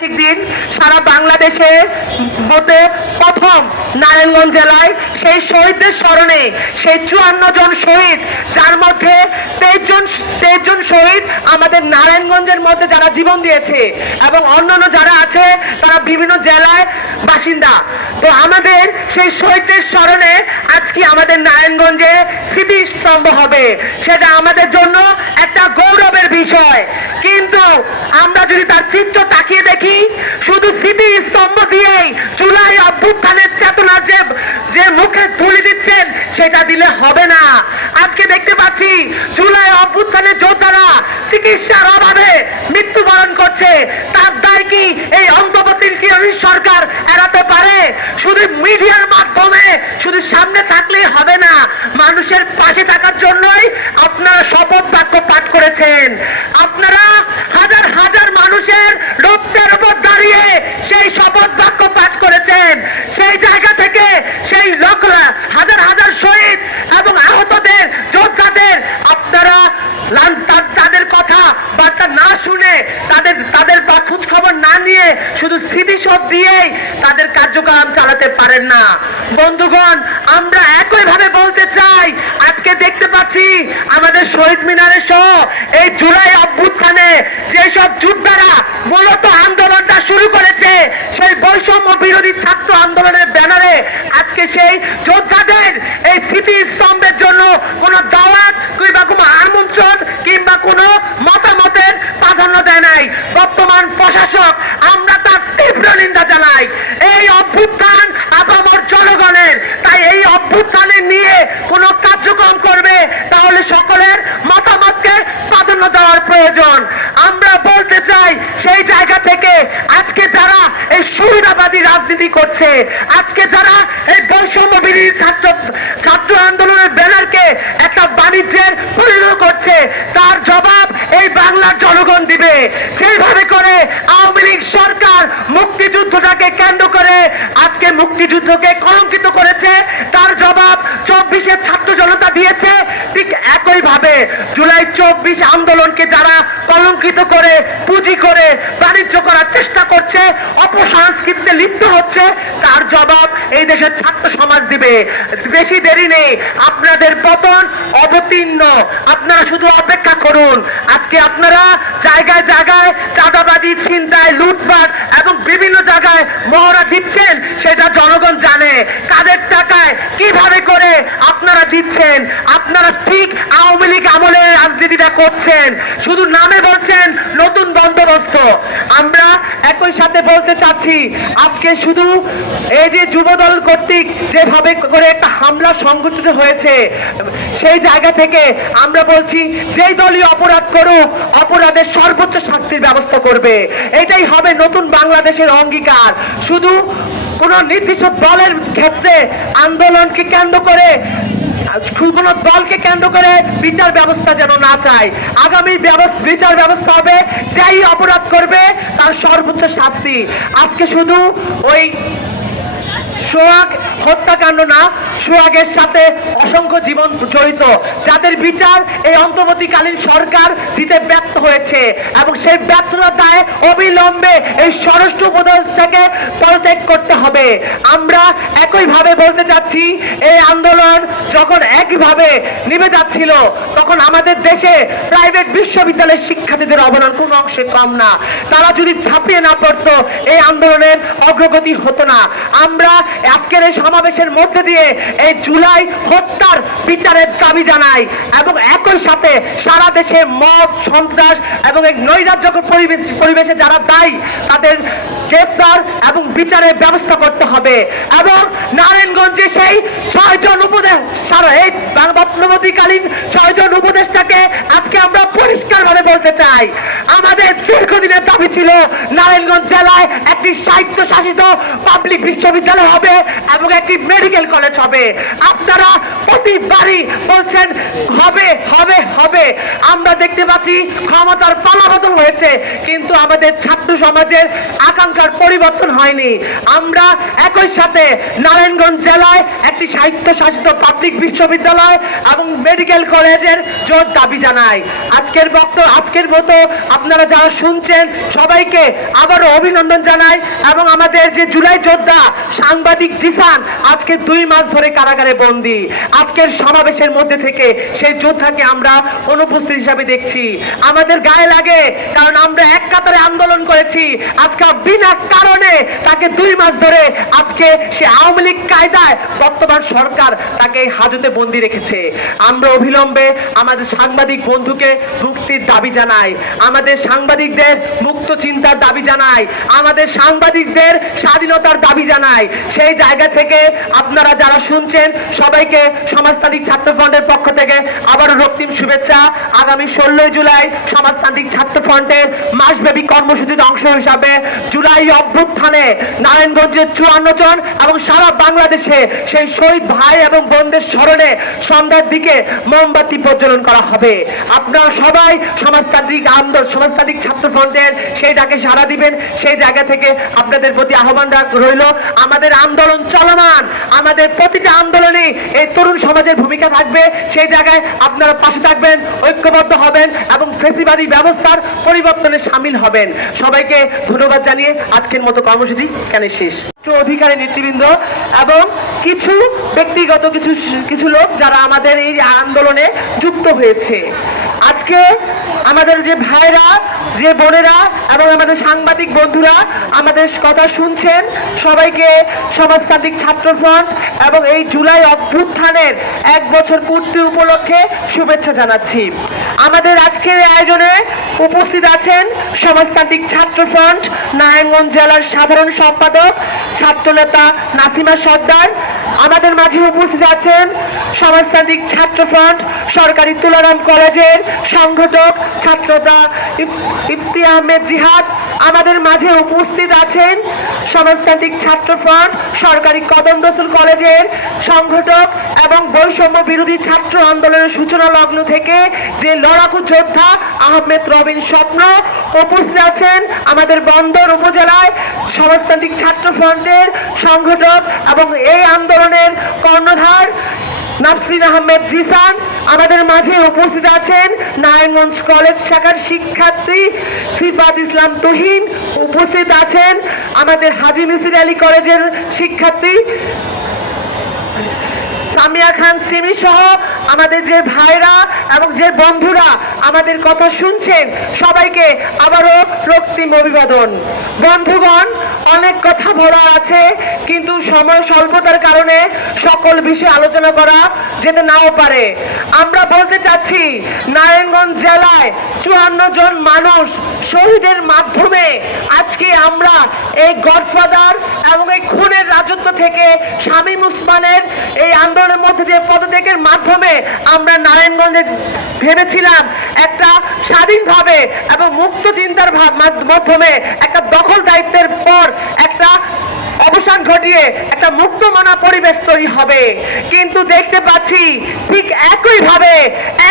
দিন সারা বাংলাদেশে মধ্যে প্রথম নারায়ণগঞ্জ জেলায় সেই শহীদদের স্মরণে সেই 54 জন শহীদ, যার মধ্যে 23 জন শহীদ আমাদের নারায়ণগঞ্জের মধ্যে যারা জীবন দিয়েছে এবং অন্যান্য যারা আছে তারা বিভিন্ন জেলায় বাসিন্দা। তো আমাদের সেই শহীদদের স্মরণে আজকে আমাদের নারায়ণগঞ্জে স্মৃতিস্তম্ভ হবে, সেটা আমাদের জন্য একটা গৌরবের বিষয়। কিন্তু আমরা যদি তার চিত্র তাকিয়ে দেখি, শুধু স্মৃতি স্তম্ভ দিয়েই জুলাই অভ্যুত্থানের চেতনা যে মুখে তুলে দিচ্ছেন সেটা দিলে হবে না। আজকে দেখতে পাচ্ছি জুলাই অভ্যুত্থানের যোদ্ধারা চিকিৎসার অভাবে মৃত্যুবরণ করছে, তার দায় কি এই অন্তর্বর্তীকালীন সরকার এড়াতে পারে? শুধু মিডিয়ার মাধ্যমে শুধু সামনে থাকলেই হবে না, মানুষের পাশে থাকার জন্যই আপনারা শপথ বাক্য পাঠ করেছেন। আপনারা হাজার হাজার মানুষের রক্তের উপর দাঁড়িয়ে সেই শপথ বাক্য পাঠ করেছেন। সেই জায়গা থেকে সেই হাজার হাজার শহীদ এবং আহতদের যোদ্ধাদের আপনারা তাদের কথা বার্তা না শুনে তাদের খোঁজ খবর না নিয়ে শুধু স্মৃতিশোধ দিয়েই তাদের কার্যক্রম চালাতে পারেন না। বন্ধুগণ, আমরা একইভাবে বলতে চাই, আজকে দেখতে পাচ্ছি আমাদের শহীদ মিনারের সহ এই জুলাই অভ্যুত্থানে যেসব যোদ্ধারা মূলত আন্দোলনটা শুরু করেছে, সেই বৈষম্য বিরোধী ছাত্র আন্দোলনের ব্যানারে আজকে সেই যোদ্ধাদের এই স্মৃতি স্তম্ভের জন্য কোনো দাওয়াত কিংবা কোনো আমন্ত্রণ কিংবা কোনো মতামতের প্রাধান্য দেয় নাই বর্তমান প্রশাসক। আমরা তার তীব্র নিন্দা জানাই। এই অভ্যুত্থান আপামর জনগণের, তাই এই অভ্যুত্থানের নিয়ে কোনো কার্যক্রম করবে তাহলে সকলের মতামতকে প্রাধান্য দেওয়ার প্রয়োজন। আমরা বলতে চাই, সেই জায়গা থেকে আজকে যারা এই সুবিধাবাদী রাজনীতি করছে, আজকে যারা এই বৈষম্য বিরোধী ছাত্র আন্দোলনের ব্যানারকে একটা বাণিজ্যের পরিণত করছে, তার জবাব এই বাংলার জনগণ দিবে। যেভাবে করে আওয়ামী লীগ সরকার মুক্তিযুদ্ধটাকে কেন্দ্র করে আজকে মুক্তিযুদ্ধকে কলঙ্কিত করেছে, তার জবাব 24-এর ছাত্র জনতা দিয়েছে। ঠিক একইভাবে জুলাই 24 আন্দোলনকে যারা কলঙ্কিত করে পুঁজি করে বাণিজ্য করার চেষ্টা করছে, অপসংস্কৃতিতে লিপ্ত হচ্ছে, তার জবাব এই দেশের ছাত্র সমাজ দিবে। বেশি দেরি নেই, আপনাদের পতন অবতীর্ণ, আপনারা শুধু অপেক্ষা করুন। আজকে আপনারা জায়গায় জায়গায় চাঁদাবাজি, ছিনতাই, লুটপাট এবং বিভিন্ন জায়গায় মহড়া দিচ্ছেন, সেটা জনগণ জানে কাদের টাকায় কিভাবে করে আপনারা দিচ্ছেন। আপনারা ঠিক আওয়ামী লীগ আমলে রাজনীতিটা করছেন, শুধু নামে বলছেন নতুন বন্দোবস্ত। আমরা একই সাথে বলতে চাচ্ছি, আজকে শুধু এই যে যুবদল কর্তৃক যেভাবে করে একটা হামলা সংঘটিত হয়েছে, সেই জায়গা থেকে আমরা বলছি, যেই দলই অপরাধ করুক অপরাধের সর্বোচ্চ শাস্তির ব্যবস্থা করবে। এটাই হবে নতুন বাংলাদেশের অঙ্গীকার। শুধু কোন নির্দিষ্ট দলের ক্ষেত্রে আন্দোলনকে কেন্দ্র করে, কোন দলকে কেন্দ্র করে বিচার ব্যবস্থা যেন না চায়। আগামী বিচার ব্যবস্থা হবে যেই অপরাধ করবে তার সর্বোচ্চ শাস্তি। আজকে শুধু ওই সোহাগ হত্যাকাণ্ড না, সোহাগের সাথে অসংখ্য জীবন জড়িত, যাদের বিচার এই অন্তর্বর্তীকালীন সরকার দিতে ব্যর্থ হয়েছে এবং সেই ব্যর্থতার দায়ে অবিলম্বে এই স্বরাষ্ট্র উপদেষ্টাকে পদত্যাগ করতে হবে। আমরা একইভাবে বলতে চাচ্ছি, এই আন্দোলন যখন একইভাবে নিভে যাচ্ছিল, তখন আমাদের দেশে প্রাইভেট বিশ্ববিদ্যালয়ের শিক্ষার্থীদের অবদান কোনো অংশে কম না। তারা যদি ঝাঁপিয়ে না পড়তো, এই আন্দোলনের অগ্রগতি হতো না। আমরা আজকের এই সমাবেশের মধ্যে দিয়ে এই জুলাই হত্যার বিচারের দাবি জানাই এবং একই সাথে সারা দেশে মব, সন্ত্রাস এবং এক নৈরাজ্যকর পরিবেশে যারা দায়ী তাদের গ্রেফতার এবং বিচারের ব্যবস্থা করতে হবে। এবং নারায়ণগঞ্জে সেই 6 জন অন্তর্বর্তীকালীন 6 জন উপদেষ্টাকে আজকে আমরা পরিষ্কারভাবে বলতে চাই, আমাদের দীর্ঘদিনের দাবি ছিল নারায়ণগঞ্জ জেলায় একটি স্বায়ত্তশাসিত পাবলিক বিশ্ববিদ্যালয় হবে এবং একটি মেডিকেল কলেজ হবে। আপনারা প্রতিবারই বলছেন হবে হবে হবে। আমরা দেখতে পাচ্ছি ক্ষমতার পালাবদল হয়েছে, কিন্তু আমাদের ছাত্র সমাজের আকাঙ্ক্ষার পরিবর্তন হয়নি। আমরা একই সাথে নারায়ণগঞ্জ জেলায় একটি স্বায়ত্তশাসিত পাবলিক বিশ্ববিদ্যালয় এবং মেডিকেল কলেজের জোর দাবি জানাই। আজকের মতো আপনারা যারা শুনছেন সবাইকে আবারও অভিনন্দন জানাই এবং আমাদের যে জুলাই যোদ্ধা সাংবাদিক জিসান আজকে 2 মাস ধরে কারাগারে বন্দী। আজকের সমাবেশের মধ্যে থেকে সেই যোদ্ধাকে আমরা অনুপস্থিত হিসাবে দেখছি। আমাদের গায়ে লাগে, কারণ আমরা এক কাতারে আন্দোলন করেছি। আজকে বিনা কারণে তাকে 2 মাস ধরে আজকে সে আওয়ামী লীগ কায়দায় বর্তমান সরকার তাকে হাজতে বন্দী রেখেছে। আমরা অবিলম্বে আমাদের সাংবাদিক বন্ধুকে মুক্তির দাবি জানাই, আমাদের সাংবাদিকদের মুক্ত চিন্তার দাবি জানাই, আমাদের সাংবাদিকদের স্বাধীনতার দাবি জানাই। সেই জায়গা থেকে আপনারা যারা শুনছেন সবাইকে সমাজতান্ত্রিক ছাত্র ফ্রন্টের পক্ষ থেকে আবারও রক্তিম শুভেচ্ছা। আগামী 16 জুলাই সমাজতান্ত্রিক ছাত্র ফ্রন্টের মাসব্যাপী কর্মসূচির অংশ হিসাবে জুলাই অভ্যুত্থানে নারায়ণগঞ্জের 54 জন এবং সারা বাংলাদেশে সেই শহীদ ভাই এবং বোনদের স্মরণে সন্ধ্যার দিকে মোমবাতি প্রজ্বলন করা হবে। আপনারা সবাই সমাজতান্ত্রিক ছাত্র ফ্রন্টের সেই ডাকে সাড়া দিবেন। সেই জায়গা থেকে আপনাদের প্রতি আহ্বান রইল, আমাদের আন্দোলন চলমান, আমাদের প্রতিটা আন্দোলনে এই তরুণ সমাজের ভূমিকা থাকবে। সেই জায়গায় আপনারা পাশে থাকবেন, ঐক্যবদ্ধ হবেন এবং ফ্যাসিবাদী ব্যবস্থার পরিবর্তনে সামিল হবেন। সবাইকে ধন্যবাদ জানিয়ে আজকের মতো কর্মসূচি এখানে শেষ। অধিকারী নেতৃবৃন্দ এবং কিছু ব্যক্তিগত কিছু লোক যারা আমাদের এই আন্দোলনে যুক্ত হয়েছে, আজকে আমাদের যে ভাইরা, যে বোনেরা এবং আমাদের সাংবাদিক বন্ধুরা আমাদের কথা শুনছেন, সবাইকে সমাজতান্ত্রিক ছাত্র ফ্রন্ট এবং এই জুলাই অভ্যুত্থানের 1 বছর পূর্তি উপলক্ষে শুভেচ্ছা জানাচ্ছি। আমাদের আজকের আয়োজনে উপস্থিত আছেন সমাজতান্ত্রিক ছাত্র ফ্রন্ট নারায়ণগঞ্জ জেলার সাধারণ সম্পাদক ছাত্রনেতা নাসিমা সর্দার। আমাদের মাঝে উপস্থিত আছেন সমাজতান্ত্রিক ছাত্র ফ্রন্ট সরকারি তুলারাম কলেজের সংগঠক ছাত্রতা ইফতি আহমেদ জিহাদ। আমাদের মাঝে উপস্থিত আছেন সমাজতান্ত্রিক ছাত্র ফ্রন্ট সরকারি কদম রসুল কলেজের সংগঠক এবং বৈষম্য বিরোধী ছাত্র আন্দোলনের সূচনা লগ্ন থেকে যে লড়াকু যোদ্ধা আহমেদ রবিন স্বপ্ন। উপস্থিত আছেন আমাদের বন্দর উপজেলায় সমাজতান্ত্রিক ছাত্র ফ্রন্টের সংগঠক এবং এই আন্দোলনের কর্ণধার নাফসিন আহমেদ জিসান। আমাদের মাঝে উপস্থিত আছেন নারায়ণগঞ্জ কলেজ শাখার শিক্ষার্থী সিফাত ইসলাম তুহিন। উপস্থিত আছেন আমাদের হাজী মিসির আলী কলেজের শিক্ষার্থী সামিয়া খান সিমি সহ আমাদের যে ভাইরা এবং যে বন্ধুরা আমাদের কথা শুনছেন সবাইকে আবারও রক্তিম অভিবাদন। বন্ধুগণ, অনেক কথা বলা আছে, কিন্তু সময় স্বল্পতার কারণে সকল বিষয়ে আলোচনা করা যেতে নাও পারে। আমরা বলতে চাচ্ছি, নারায়ণগঞ্জ জেলায় 54 জন মানুষ শহীদের মাধ্যমে আজকে আমরা এই গডফাদার এবং এই খুনের রাজত্ব থেকে শামীম ওসমানের এই আন্দোলনের মধ্যে দিয়ে পদত্যাগের মাধ্যমে আমরা নারায়ণগঞ্জে ভেবেছিলাম একটা স্বাধীনভাবে এবং মুক্ত চিন্তার মাধ্যমে একটা দখল দায়িত্বের পর একটা অবসান ঘটিয়ে একটা মুক্তমনা পরিবেশ তৈরি হবে। কিন্তু দেখতে পাচ্ছি ঠিক একইভাবে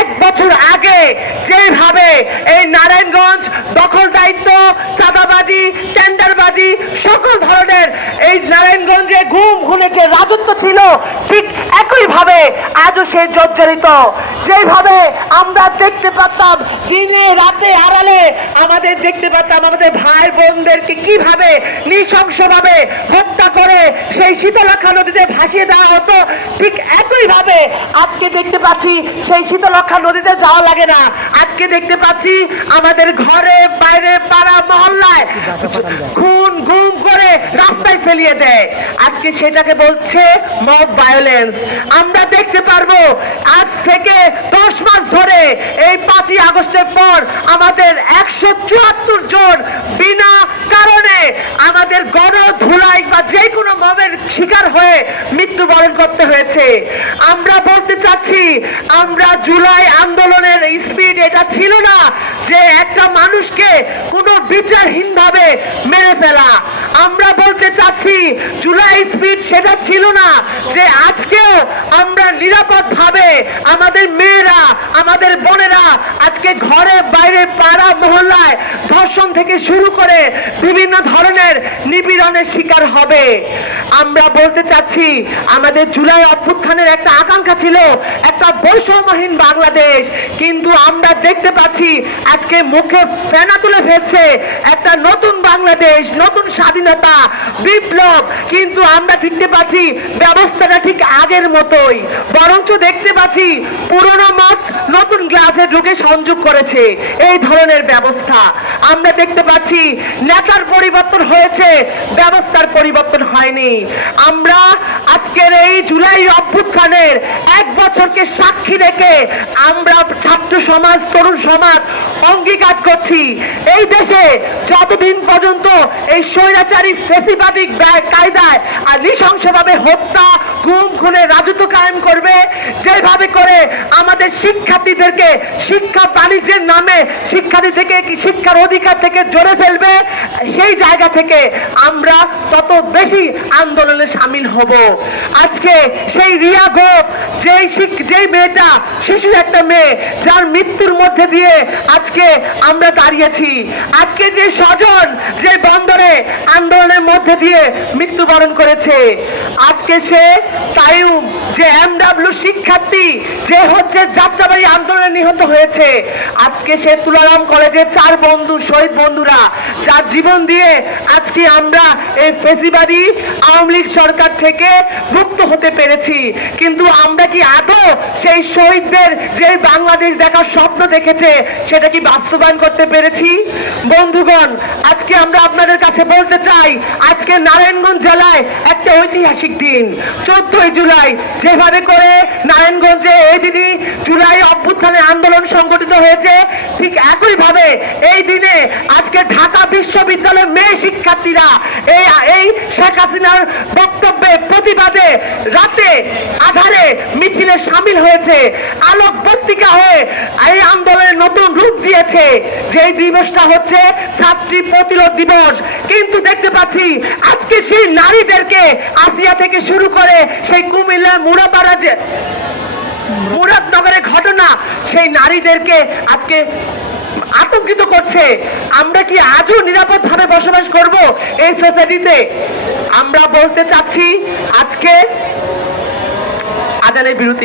1 বছর আগে যেভাবে এই নারায়ণগঞ্জ দখল দায়িত্ব, চাঁদাবাজি, টেন্ডারবাজি, সকল ধরনের এই নারায়ণগঞ্জে গুম খুনের যে রাজত্ব ছিল, ঠিক একইভাবে আজও সে জর্জরিত। যেভাবে আমরা দেখতে পারতাম দিনে রাতে আড়ালে আমাদের দেখতে পারতাম আমাদের ভাই বোনদেরকে কিভাবে নৃশংসভাবে হত্যা করে সেই শীতলক্ষা নদীতে ভাসিয়ে দেওয়া হতো, ঠিক একইভাবে আজকে দেখতে পাচ্ছি সেই শীতলক্ষা নদীতে যাওয়া লাগে না। আজকে দেখতে পাচ্ছি আমাদের ঘরে বাইরে পাড়া মহল্লায় খুন গুম করে রাস্তায় ফেলিয়ে দেয়। আজকে সেটাকে বলছে মব ভায়োলেন্স। আমরা দেখতে পারবো আজ থেকে 10 মাস ধরে এই 5ই আগস্টের পর আমাদের 174 জন বিনা কারণে আমাদের গণধুলাই বা যে কোনো মবের শিকার হয়ে মৃত্যুবরণ করতে হয়েছে। আমরা বলতে চাচ্ছি, আমরা জুলাই আন্দোলনের স্পিড এটা ছিল না যে একটা মানুষকে কোনো বিচারহীনভাবে মেরে ফেলা। আমরা বলতে চাচ্ছি জুলাই স্পিড সেটা ছিল না যে আজকেও আমরা নিরাপদ ভাবে আমাদের মেয়েরা আমাদের বোনেরা আজকে ঘরে বাইরে পাড়া মহল্লায় ধর্ষণ থেকে শুরু করে বিভিন্ন ধরনের নিপীড়নের শিকার হবে। আমরা বলতে চাচ্ছি আমাদের জুলাই অভ্যুত্থানের একটা আকাঙ্ক্ষা ছিল একটা বৈষম্যহীন বাংলাদেশ, কিন্তু আমরা দেখতে পাচ্ছি আজকে মুখে ফেনা তুলে ফেলছে একটা নতুন বাংলাদেশ, নতুন স্বাধীনতা, বিপ্লব, কিন্তু আমরা দেখতে পাচ্ছি ব্যবস্থাটা ঠিক আগের মতোই, বরঞ্চ দেখতে পাচ্ছি পুরনো মত নতুন গ্লাসে ঢুকে সংযোগ করেছে এই ধরনের ব্যবস্থা। আমরা দেখতে পাচ্ছি নেতার পরিবর্তন হয়েছে, ব্যবস্থার পরিবর্তন হয়নি। আমরা আজকের এই জুলাই অভ্যুত্থানের এক বছরকে সাক্ষী রেখে আমরা ছাত্র সমাজ, তরুণ সমাজ অঙ্গীকার করছি এই দেশে যতদিন পর্যন্ত এই স্বৈরাচারী ফ্যাসিবাদী কায়দায় আর নৃশংসভাবে হত্যা, গুম, খুনের রাজত্ব কায়েম করবে, যেভাবে করে আমাদের শিক্ষার্থীদেরকে শিক্ষা বাণিজ্যের নামে শিক্ষার অধিকার থেকে জোরে ফেলবে, সেই জায়গা থেকে আমরা তত বেশি আন্দোলনে সামিল হব। আজকে সেই রিয়া গোপ, যেই মেয়েটা, শিশু একটা মেয়ে যার মৃত্যুর মধ্যে দিয়ে আজকে আমরা দাঁড়িয়েছি, আজকে যে স্বজন যে বন্দরে আন্দোলনের মধ্যে দিয়ে মৃত্যুবরণ করেছে, আজকে সে তাইয়ুব যে এমডব্লিউ শিক্ষার্থী যে হচ্ছে যাত্রাবাড়ি আন্দোলনে নিহত হয়েছে, আজকে সে তুলারাম কলেজের 4 বন্ধু শহীদ বন্ধুরা যার জীবন দিয়ে আজকে আমরা এই ফেসিবাদী আওয়ামী লীগ সরকার থেকে মুক্ত হতে পেরেছি। কিন্তু আমরা কি আদৌ সেই শহীদদের যে বাংলাদেশ দেখার স্বপ্ন দেখেছে সেটা কি বাস্তবায়ন করতে পেরেছি? বন্ধুগণ, আজকে আমরা আপনাদের কাছে বলতে চাই, আজকে নারায়ণগঞ্জ জেলায় একটা ঐতিহাসিক দিন 14ই জুলাই, যেভাবে করে নারায়ণগঞ্জে এই দিনই জুলাই অভ্যুত্থানে আন্দোলন সংগঠিত হয়েছে, ঠিক একই ভাবে এই দিনে আজকে ঢাকা বিশ্ববিদ্যালয়ের মেয়ে শিক্ষার্থীরা এই শেখ হাসিনার বক্তব্যে প্রতিবাদে রাতে আধারে মিছিলে সামিল হয়েছে, আলোক পত্রিকা হয়ে এই আন্দোলনের নতুন রূপ দিয়েছে। যেই দিবসটা হচ্ছে ছাত্রী প্রতিরোধ দিবস, কিন্তু দেখতে পাচ্ছি আজকে সেই নারীদেরকে আসিয়া থেকে শুরু করে সেই কুমিল্লা মুরাদনগরের ঘটনা সেই নারীদেরকে আজকে আতঙ্কিত করছে। আমরা কি আজও নিরাপদ ভাবে বসবাস করব এই সোসাইটিতে? আমরা বলতে চাচ্ছি আজকে আজানের বিরতি।